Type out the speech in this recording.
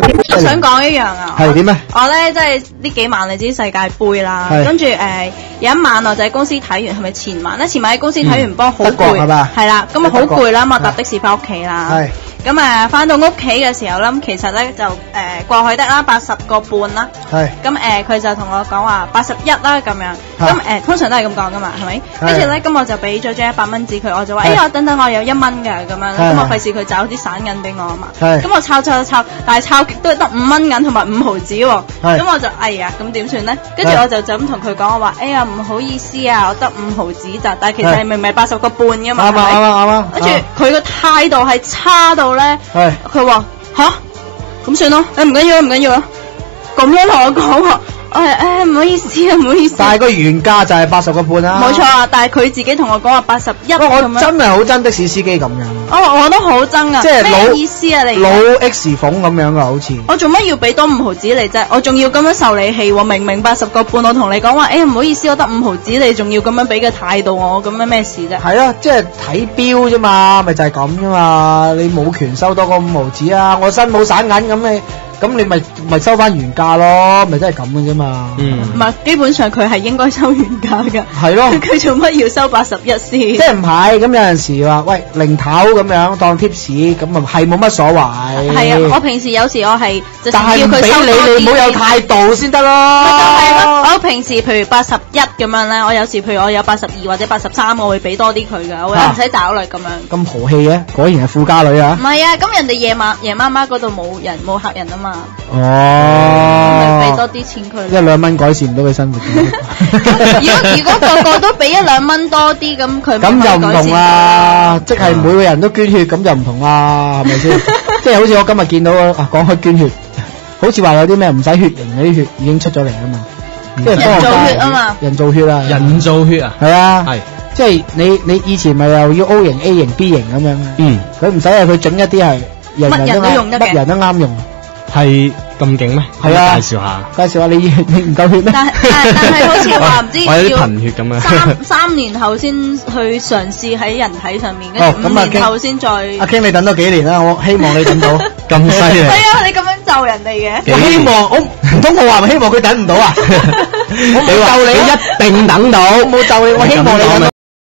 我想講一樣啊，係點咧？我咧即係呢幾晚你知世界盃啦，係跟住有一晚我就喺公司睇完，係咪前晚咧？前晚喺公司睇完波好德國係攰，嘛係啦，咁啊好德國攰啦，咁我搭的士翻屋企啦。係咁翻到屋企嘅時候咧，其實咧就過去得啦80個半啦。係咁佢就同我講話81啦咁樣。咁通常都係咁講噶嘛，係咪？跟住咧，咁我就俾咗張100蚊紙佢，我就話：我等等我有1蚊㗎咁樣啦。咁我費事佢找啲散銀俾我啊嘛。咁我抄，但係抄極都係得5蚊銀同埋5毫紙喎。咁我就咁點算咧？跟住我就咁同佢講，我話：唔好意思啊，我得5毫紙咋。但係其實係明明80個半㗎嘛。啱啊。跟住佢個態度係差到咧，佢話吓，咁算咯，唔緊要啦，咁樣同我講喎。唔好意思啊，唔好意思。但係個原價就係80個半啦。冇錯啊，但係佢自己同我講話81咁樣。我真係好憎的士司機咁樣。我都好憎啊！即係咩意思啊你？老 X 鳳咁樣噶，好似。我做乜要俾多5毫紙你啫？我仲要咁樣受你氣喎！明明80個半，我同你講話，唔好意思，我得5毫紙，你仲要咁樣俾個態度我，咁樣咩事啫？係咯，即係睇錶啫嘛，咪就係咁啫嘛。你冇權收多個5毫紙啊！我身冇散銀咁你咪收翻原價咯，咪真係咁嘅啫嘛。唔係，基本上佢係應該收原價㗎。係咯。佢做乜要收81先？即係唔係咁有陣時話喂零頭咁樣當 tips 咁啊係冇乜所謂。係啊，我平時有時我係就叫佢收多啲。但係唔俾你冇有態度先得咯。咪就係咯，我平時譬如81咁樣咧，我有時譬如我有82或者83，我會俾多啲佢㗎，我唔使找嚟咁樣。咁豪氣嘅，果然係富家女啊！唔係啊，咁人哋夜媽媽嗰度冇客人啊嘛。哦，咪俾多啲錢佢。1-2蚊改善唔到佢生活。如果個個都俾1-2蚊多啲，咁佢咁就唔同啦，即係每個人都捐血，咁就唔同啦，係咪先？即係好似我今日見到講開捐血，好似話有啲咩唔使血型嗰啲血已經出咗嚟啊嘛，即係人造血啊嘛，人造血啊，人造血啊，係啊，係，即係你以前咪又要 O 型、A 型、B 型咁樣，佢唔使啊，佢整一啲係乜人都用得嘅，乜人都啱用。係咁勁咩？係啊，介紹下。介紹下你唔夠血咩？但係好似話唔知我有啲貧血咁樣。3年後先去嘗試喺人體上面，跟住5年後先再。阿 King 你等多幾年啦，我希望你等到咁犀利。係啊，你咁樣咒人哋嘅。我希望我唔通我話唔希望佢等唔到啊？我冇咒你，一定等到。我冇咒你，我希望你等到。